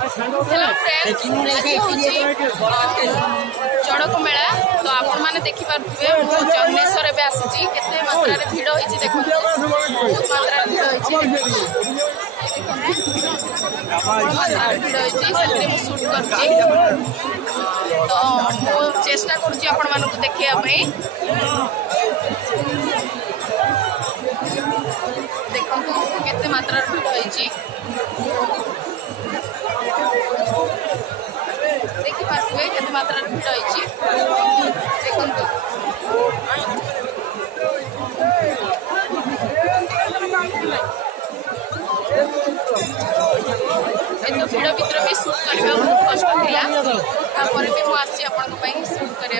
Hello friends, चड़क मेला तो आपण मैंने देखिपे जन्नेश्वर एवं आसी केते मात्रा भिड़ होती देखो बहुत मात्रा भिड़ होती भिड़ होती शूट कर तो मु चेष्टा करुँच आपण मानक देखा देखो केते मात्रा भिड़ होती देखिपे केते मात्रा भिड़ होती देखो तो भिड़ भितर भी सुट करने बहुत कष्ट था भी मुझे आपण सुट करने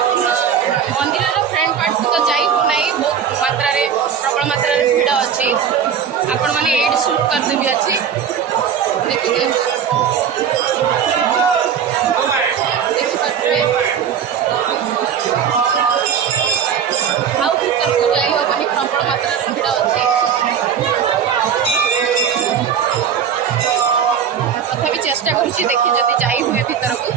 मंदिर फ्रंट पार्ट को तो जाई हो नहीं बहुत मात्रा प्रबल मात्रा भिड़ अच्छी आपण मैंने एड शूट करदेवी अच्छी देखिए देखिपे आउ भर को जाई होनी प्रबल मात्रा भिड़ अच्छी तथा चेष्टा करुँच देखिए जब जाई हुए भर को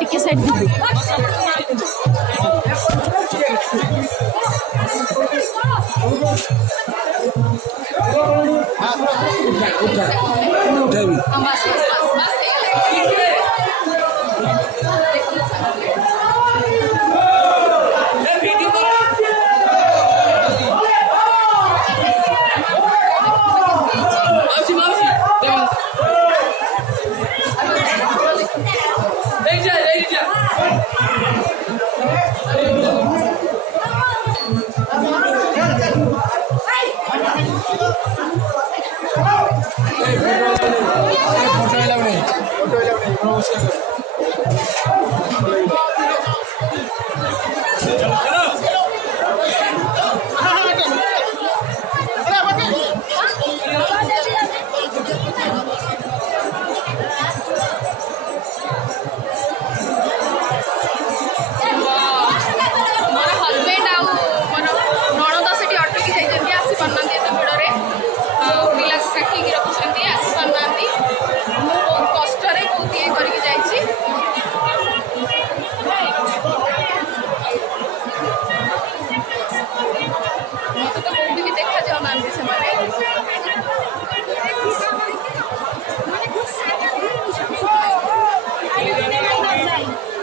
टिके साइड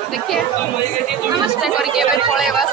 देखिए नमस्ते करके पलैबा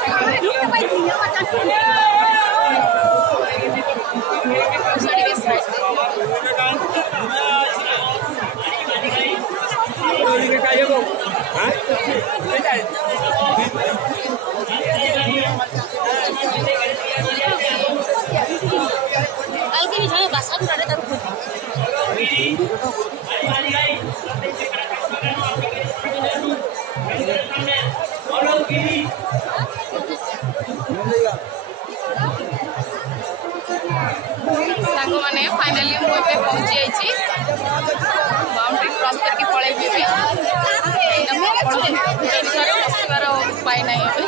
मैंने फाइनाली मुझे पहुंची बाउंड्री क्रॉस करके पलैबी ଘରେ ବସିବାର ଉପାୟ ନାହିଁ ଏବେ।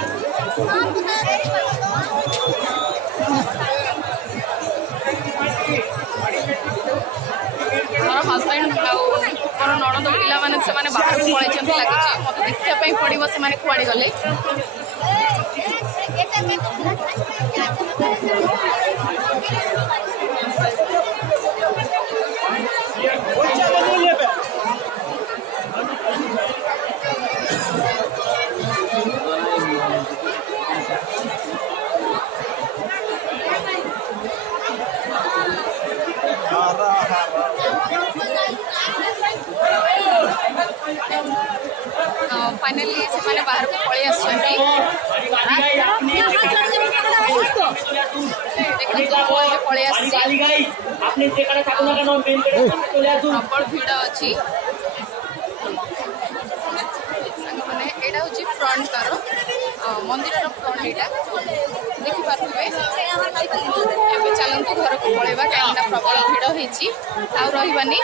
ମୋର ହଜବେଣ୍ଡ ଆଉ ମୋର ନଣନ୍ଦ ପିଲାମାନେ ସେମାନେ ବାହାରକୁ ପଳେଇଛନ୍ତି ଲାଗୁଛି। ମୋତେ ଦେଖିବା ପାଇଁ ପଡ଼ିବ ସେମାନେ କୁଆଡ଼େ ଗଲେ। फाइनाली से बाहर को पलि आसुच्चंती पलि प्रबल भिड़ अच्छी मैंने हूँ फ्रंट तार मंदिर फ्रंट यहाँ देखिपे चलतु घर को पलैबा कहीं प्रबल भिड़ होती आनी।